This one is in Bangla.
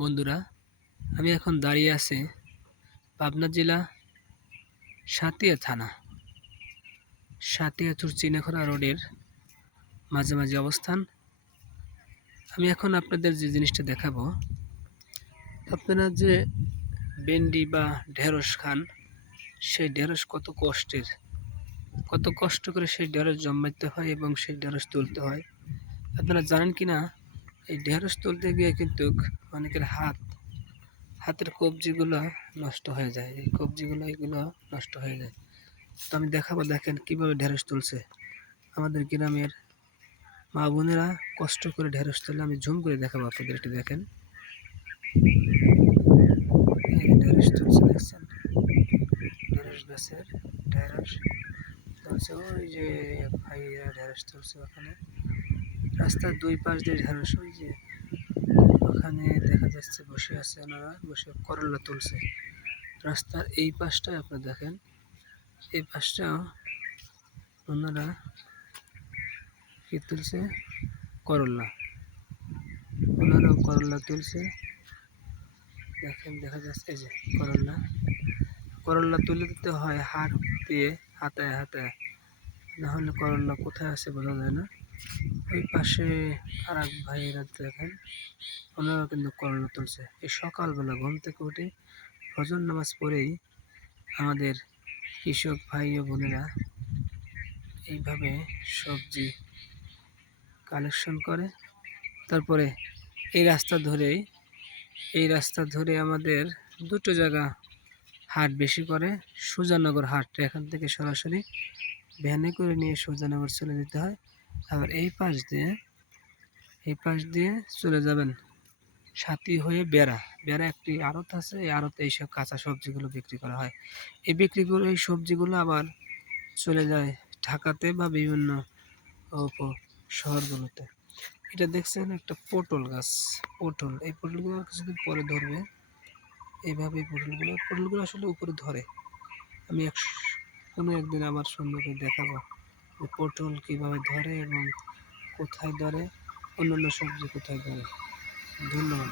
বন্ধুরা, আমি এখন দাঁড়িয়ে আছি পাবনা জেলা সাতিয়া থানা সাতিয়াতুর চিনাখরা রোডের মাঝামাঝি অবস্থান। আমি এখন আপনাদের যে জিনিসটা দেখাবো, আপনারা যে ভেন্ডি বা ঢেঁড়স খান, সেই ঢেঁড়স কত কষ্ট করে সেই ঢেঁড়স জন্মাইতে হয় এবং সেই ঢেঁড়স তুলতে হয়। আপনারা জানেন কি না, এই ঢেঁড়স তুলতে গিয়ে কিন্তু অনেকের হাতের কবজিগুলো নষ্ট হয়ে যায়। এই কবজিগুলো এগুলো নষ্ট হয়ে যায়। তো আমি দেখাবো, দেখেন কিভাবে ঢেঁড়স তুলছে আমাদের গ্রামের মা বোনেরা। কষ্ট করে ঢেঁড়স তুলে আমি ঝুম করে দেখাবো আপনাদের, একটু দেখেন। এই যে ঢেঁড়স তুলছে, দেখছেন? ঢেঁড়স গাছের ঢেঁড়স তুলছে, ওই যে ভাইয়া ঢেঁড়স তুলছে ওখানে। রাস্তার দুই পাশ দিয়ে ঢেঁড়স, ওই যে ওখানে দেখা যাচ্ছে বসে আছে, ওনারা বসে করলা তুলছে। রাস্তার এই পাশটায় আপনারা দেখেন, এই পাশটা ওনারা কি তুলছে, করলা। ওনারাও করলা তুলছে, দেখেন দেখা যাচ্ছে। এই যে করলা তুলে দিতে হয় হাত দিয়ে, হাতায় হাতায়, নাহলে করলা কোথায় আছে বোঝা যায় না। ওই পাশে আর এক ভাইয়েরা দেখেন, ওনারাও কিন্তু করলা তুলছে। এই সকালবেলা ঘুম থেকে উঠে ফজর নামাজ পড়েই আমাদের কৃষক ভাই ও বোনেরা এইভাবে সবজি কালেকশন করে। তারপরে এই রাস্তা ধরে আমাদের দুটো জায়গা হাট বেশি করে। সুজানগর হাট, এখান থেকে সরাসরি ভ্যানে করে নিয়ে সুজানগর চলে যেতে হয়। আবার এই পাশ দিয়ে চলে যাবেন সাথী হয়ে বেড়া একটি আড়ত আছে। এই আড়তে এইসব কাঁচা সবজিগুলো বিক্রি করা হয়। এই সবজিগুলো আবার চলে যায় ঢাকাতে বা বিভিন্ন শহরগুলোতে। এটা দেখছেন একটা পটল গাছ, এই পটলগুলো কিছুদিন পরে ধরবে। এইভাবে পটলগুলো আসলে উপরে ধরে। আমি কোনো একদিন আবার সুন্দর করে দেখাবো যে পটল কীভাবে ধরে এবং কোথায় ধরে, অন্যান্য সবজি কোথায় ধরে। ধন্যবাদ।